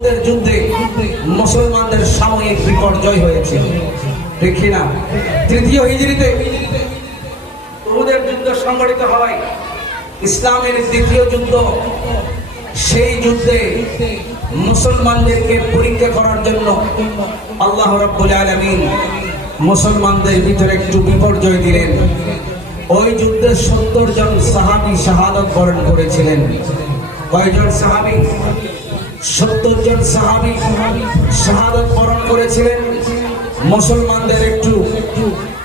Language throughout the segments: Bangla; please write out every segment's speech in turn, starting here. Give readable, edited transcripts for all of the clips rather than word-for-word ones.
যুদ্ধে মুসলমানদের সাময়িক বিপর্যয় হয়েছে, দেখি না? তৃতীয় হিজরিতে উহুদের যুদ্ধ সংঘটিত হয়, ইসলামের দ্বিতীয় যুদ্ধ। সেই যুদ্ধে মুসলমানদেরকে পরীক্ষা করার জন্য আল্লাহ রাব্বুল আলামিন মুসলমানদের ভিতরে একটু বিপর্যয় দিলেন। ওই যুদ্ধে 70 জন সাহাবী শাহাদাত বরণ করেছিলেন। কয়জন সাহাবী? 70 জন সাহাবী শাহাদাত বরণ করেছিলেন। মুসলমানদের একটু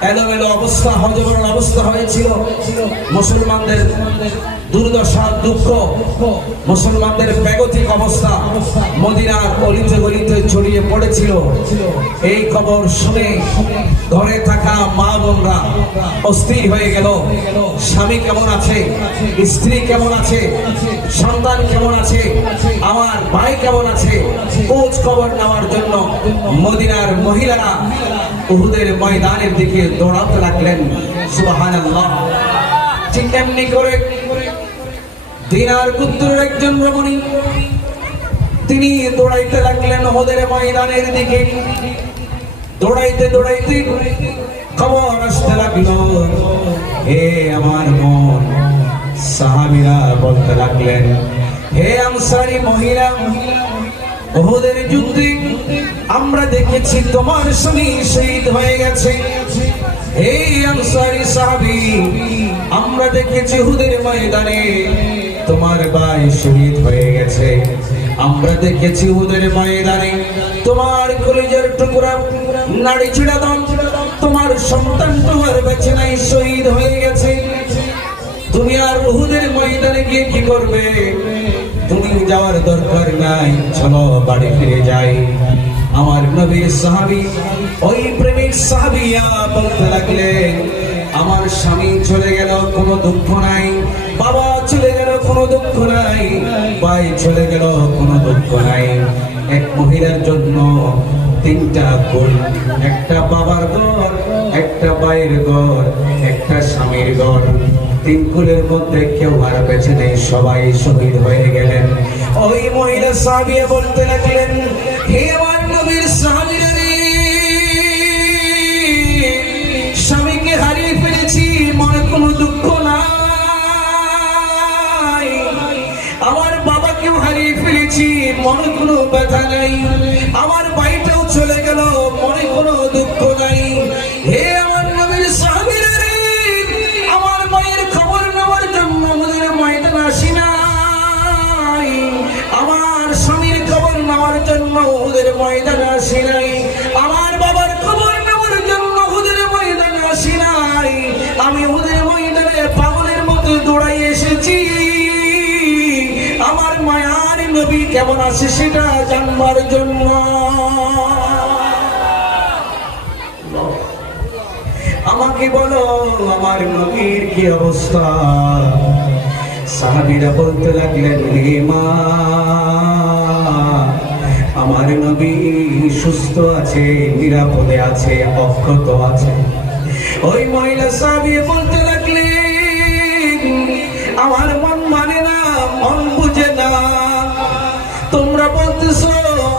এলোমেলো অবস্থা, হযবরল অবস্থা হয়েছিল। মুসলমানদের দুর্দশা, দুঃখ, মুসলমানদের বেগতিক অবস্থা মদিনার অলিতে গলিতে ছড়িয়ে পড়েছিল। এই খবর শুনে ঘরে থাকা মা বোনরা অস্থির হয়ে গেল। স্বামী কেমন আছে, স্ত্রী কেমন আছে, সন্তান কেমন আছে, আমার ভাই কেমন আছে, খোঁজ খবর নেওয়ার জন্য মদিনার মহিলারা উহুদের ময়দানের দিকে দৌড়াতে লাগলেন। সুবহানাল্লাহ। ঠিক এমনি করে দিনার পুত্রের একজন রমণী, তিনি দৌড়াইতে লাগলেন উহুদের ময়দানের দিকে। দৌড়াইতে দৌড়াইতে খবর আসতে লাগলো, হে আমার মন। সাহাবীরা বলতে লাগলেন, হে আনসারী মহিলা, উহুদের যুদ্ধে আমরা দেখেছি তোমার স্বামী শহীদ হয়ে গেছে। এই আনসারী সাহাবী, আমরা দেখেছি উহুদের ময়দানে তোমার ভাই শহীদ হয়ে গেছে। আমরা দেখেছি উহুদের ময়দানে তোমার কলিজার টুকরা নাড়ি ছিঁড়া দাম, তোমার সন্তান তোমার বেঁচে নাই, শহীদ হয়ে গেছে। তুমি আর উহুদের ময়দানে গিয়ে কি করবে? তুমি যাওয়ার দরকার নাই, চলো বাড়ি ফিরে যাই। আমার নবীর সাহাবী, ওই প্রেমিক সাহাবীয়া বলতে লাগলেন, আমার স্বামী চলে গেল, কোনো দুঃখ নাই। বাবা চলে গেল, কোনো দুঃখ নাই। ভাই চলে গেল, কোনো দুঃখ নাই। এক মহিলার জন্য 3টা কুল, একটা বাবার ঘর, একটা ভাইয়ের ঘর, একটা স্বামীর ঘর। 3 কুলের মধ্যে কেউ আর বেঁচে নেই, সবাই শহীদ হয়ে গেলেন। ওই মহিলা সাহাবীয়া বলতে লাগলেন, হে আমার নবীর সাহাবীরা, স্বামীকে হারিয়ে ফেলেছি, মনে কোনো দুঃখ নাই। আমার বাবাকেও হারিয়ে ফেলেছি, মনে কোনো ব্যথা নাই। আমার ভাইটাও চলে গেল, মনে কোনো দুঃখ নাই। হে আমার নবীর সাহাবীরা, আমার মায়ের খবর নেওয়ার জন্য আমাদের ময়দানে আসি নাই। আমার স্বামীর খবর নেওয়ার জন্য ওদের ময়দানে আসি নাই। আমার বাবার খবর নেওয়ার জন্য ওদের ময়দানে আসি নাই। আমি ওদের ময়দানে পাগলের মতো দৌড়াই এসেছি আমার মায়ার নবী কেমন আছে সেটা জানবার জন্য। আমাকে বলো আমার নবীর কি অবস্থা? সাহাবীরা বলতে লাগলেন, হে মা, আমার নবী সুস্থ আছে, নিরাপদে আছে, অক্ষত আছে। ওই মহিলা সাহাবী বলতে লাগলেন, আমার মন মানে না, মন বুঝে না। তোমরা বলতেছো,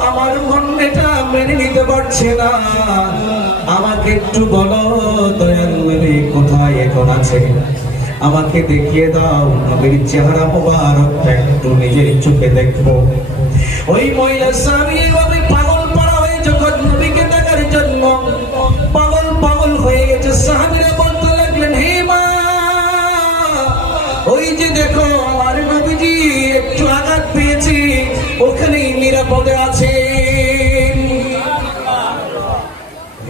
আমার মন এটা মেনে নিতে পারছে না। আমাকে একটু বলো দয়াল নবী কোথায় এখন আছে? আমাকে দেখিয়ে দাও, নবীর চেহারা মোবারকটা একটু নিজের চোখে দেখবো। ওই মহিলা সাহাবী এভাবে পাগল পাড়া হয়ে যখন নবীকে দেখার জন্য পাগল পাগল হয়ে গেছে। সাহাবীরা বলতে লাগলেন, হে মা, ওই যে দেখো আমার নবীজি একটু আঘাত পেয়েছে, ওখানেই নিরাপদে আছে।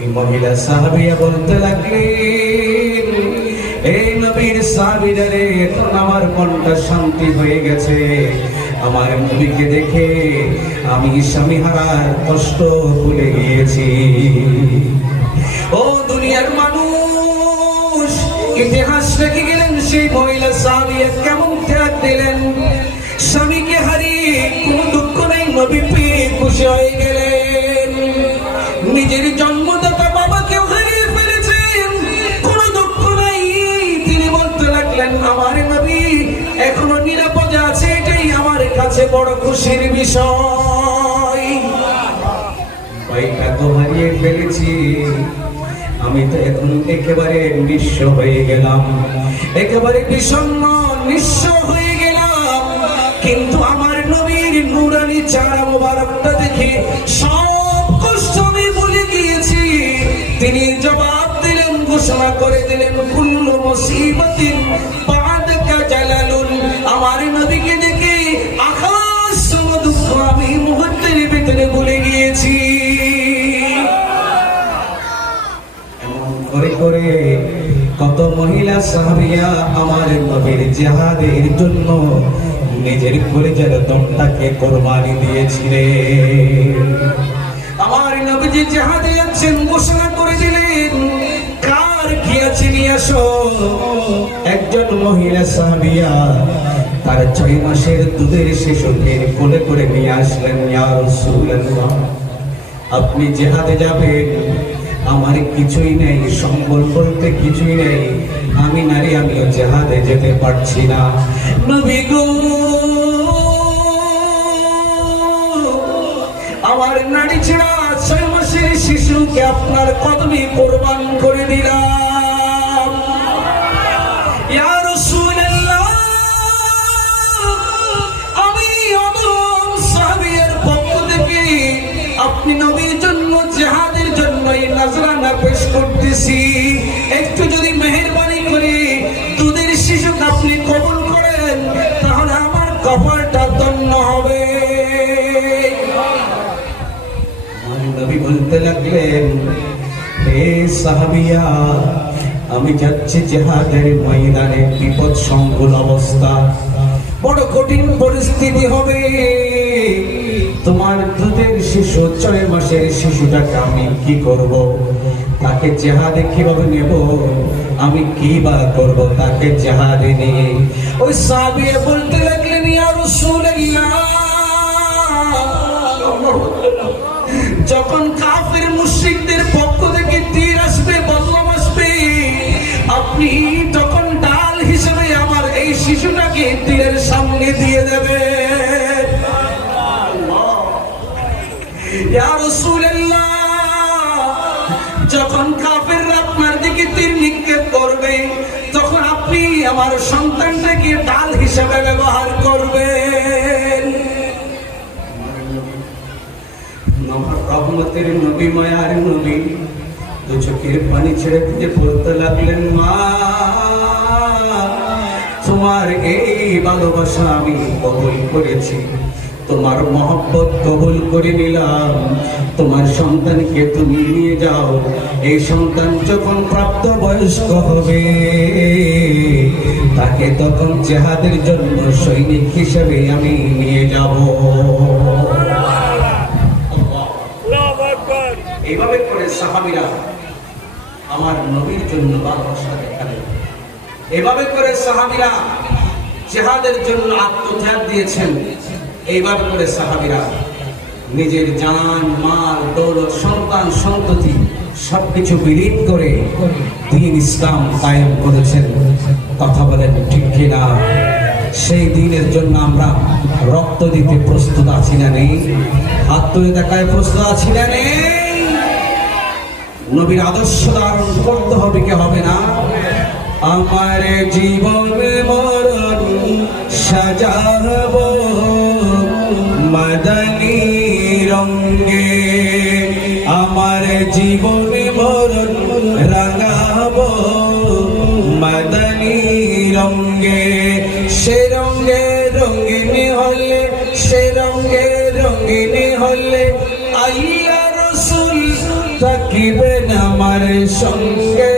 এই মহিলা সাহাবীয়া বলতে লাগলেন, এই নবীর সাহাবীরা রে, এখন আমার মনটা শান্তি হয়ে গেছে। আমার নবীকে দেখে আমি স্বামী হারার কষ্ট ভুলে গিয়েছি। ও দুনিয়ার মানুষ, ইতিহাস রেখে গেলেন সেই মহিলা সাহাবীয়া কেমন ত্যাগ দিলেন। স্বামীকে হারিয়ে কোনো দুঃখ নেই, নবী পেয়ে খুশি হয়ে গেলেন। নিজের জন্মদাতা বাবাকেও হারিয়ে ফেলেছেন, কোনো দুঃখ নাই। তিনি বলতে লাগলেন, আমার নবী এখনো নিরাপদে আছে, এটাই আমার কাছে বড় খুশির বিষয়। এত হারিয়ে ফেলেছি, আমি তো এখন একেবারে নিঃস্ব হয়ে গেলাম, একেবারে বিষণ্ণ নিঃস্ব হয়ে গেলাম। কিন্তু আমার নবীর নূরানি চেহারা মোবারকটা দেখে সব কষ্ট আমি ভুলে গিয়েছি। তিনি জবাব দিলেন, ঘোষণা করে দিলেন, কুল্লু মুসিবাতিন বা'দাকা জালালুন। আমার নবীকে দেখে আকাশ সম দুঃখ আমি মুহূর্তের ভিতরে ভুলে গিয়েছি। এমন করে করে কত মহিলা সাহাবিয়া আমার নবীর জিহাদের জন্য নিজের কলিজার দমটাকে কোরবানি দিয়েছিলেন। আমার নবীজি জিহাদে যাচ্ছেন, ঘোষণা করে দিলেন, কার কি আছে নিয়ে আসো। একজন মহিলা সাহাবিয়া তার 6 মাসের দুধের শিশুকে কোলে করে নিয়ে আসলেন। ইয়া রাসূলুল্লাহ, আপনি জিহাদে যাবেন, আমার কিছুই নেই, সম্বল বলতে কিছুই নেই, আমি নারী, আমিও জিহাদে যেতে পারছি না। নবী গো, আমার নারী ছেড়া 6 মাসের শিশুকে আপনার কদমে কোরবান করে দিলাম। ইয়া রাসূলুল্লাহ, আমি অদম সাহাবীর পক্ষ থেকে আপনি নবীর জন্য জিহাদের জন্য এই নজরানা পেশ করতেছি, একটু যদি মেহেরবানি করে দুধের শিশুকে আপনি কবুল করেন, তাহলে আমার কপালটা ধন্য হবে। নবী বলতে লাগলেন, হে সাহাবিয়া, আমি যাচ্ছি জিহাদের ময়দানে, বিপদ সংকুল অবস্থা, বড় কঠিন পরিস্থিতি হবে। তোমার দুধের শিশু, 6 মাসের শিশুটাকে আমি কি করব? তাকে জিহাদে কিভাবে নেব? আমি কি বা করব তাকে জিহাদে নিয়ে? ওই সাহাবী বলতে লাগলেন, ইয়া রাসূলুল্লাহ, যখন কাফের মুশরিকদের পক্ষ থেকে তীর আসবে, বল্লম আসবে, আপনি তখন ডাল হিসেবে আমার এই শিশুটাকে তীরের সামনে দিয়ে দেবেন। ইয়া রাসূলুল্লাহ, যখন কাফেররা আপনার দিকে তীর নিক্ষেপ করবে, তখন আপনি আমার সন্তানটাকে ডাল হিসেবে ব্যবহার করবেন। রহমতের নবী, মায়ার নবী, 2 চোখের পানি ছেড়ে দিয়ে বলতে লাগলেন, মা, তোমার এই ভালোবাসা আমি কবুল করেছি, তোমার মহব্বত কবুল করে নিলাম। তোমার সন্তানকে তুমি নিয়ে যাও, এই সন্তান যখন প্রাপ্তবয়স্ক হবে, তাকে তখন জিহাদের জন্য সৈনিক হিসেবে আমি নিয়ে যাব। এইভাবে করে সাহাবীরা আমার নবীর জন্য ভালোবাসা দেখালেন। এভাবে করে সাহাবীরা জিহাদের জন্য আত্মত্যাগ দিয়েছেন। এইভাবে করে সাহাবীরা নিজের জান, মাল, দৌলত, সন্তান, সন্ততি সবকিছু বিলীন করে দ্বীন ইসলাম কায়েম করেছেন। কথা বলেন ঠিক কিনা? সেই দ্বীনের জন্য আমরা রক্ত দিতে প্রস্তুত আছি না নেই? হাত তুলে দেখায় প্রস্তুত আছি না নেই? নবীর আদর্শ ধারণ করতে হবে কি হবে না? আমার জীবন মরণ সাজাবো মদনী রঙে, আমার জীবন মরণ রাঙাবো মদনী রঙে। সে রঙে রঙিন হলে, সে রঙে রঙিন হলে আল্লাহ রাসূল থাকিবেন আমার সঙ্গে।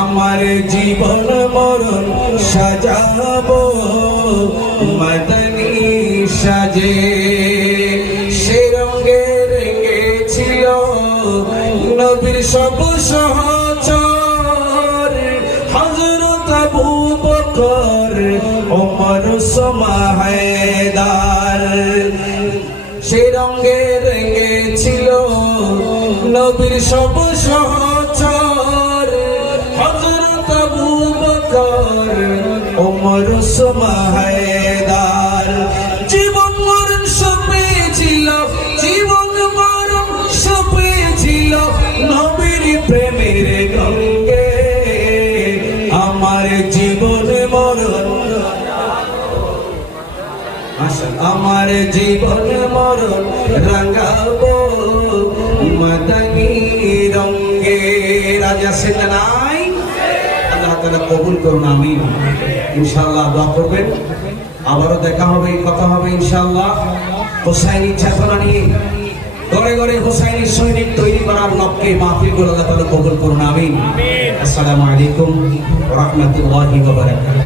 আমার জীবন মরণ সাজাবো মদনী সাজে। সে রঙে রেঙেছিল নবীর সব সহচর, হযরত আবু বকর, ওমর, ওসমান, হায়দার। সে রঙে রেঙেছিল নবীর সব সহচর, হযরত আবু বকর, ওমর, ওসমান, হায়দার। জীবন মরণ সপে ছিল, জীবন মরণ আমার জীবন মরণ রাঙাবো মাদানী রঙে। রাজা সেনা নাই, আল্লাহ তাআলা কবুল করুন, আমিন। ইনশাআল্লাহ দোয়া করবেন, আবারও দেখা হবে, কথা হবে ইনশাআল্লাহ। হোসাইনি চেতনা নিয়ে ঘরে ঘরে হোসাইনি সৈনিক তৈরি করার লক্ষ্যে মাহফিলগুলো আল্লাহ তাআলা কবুল করুন, আমিন। আসসালামু আলাইকুম ওয়া রাহমাতুল্লাহি ওয়া বারাকাতুহু।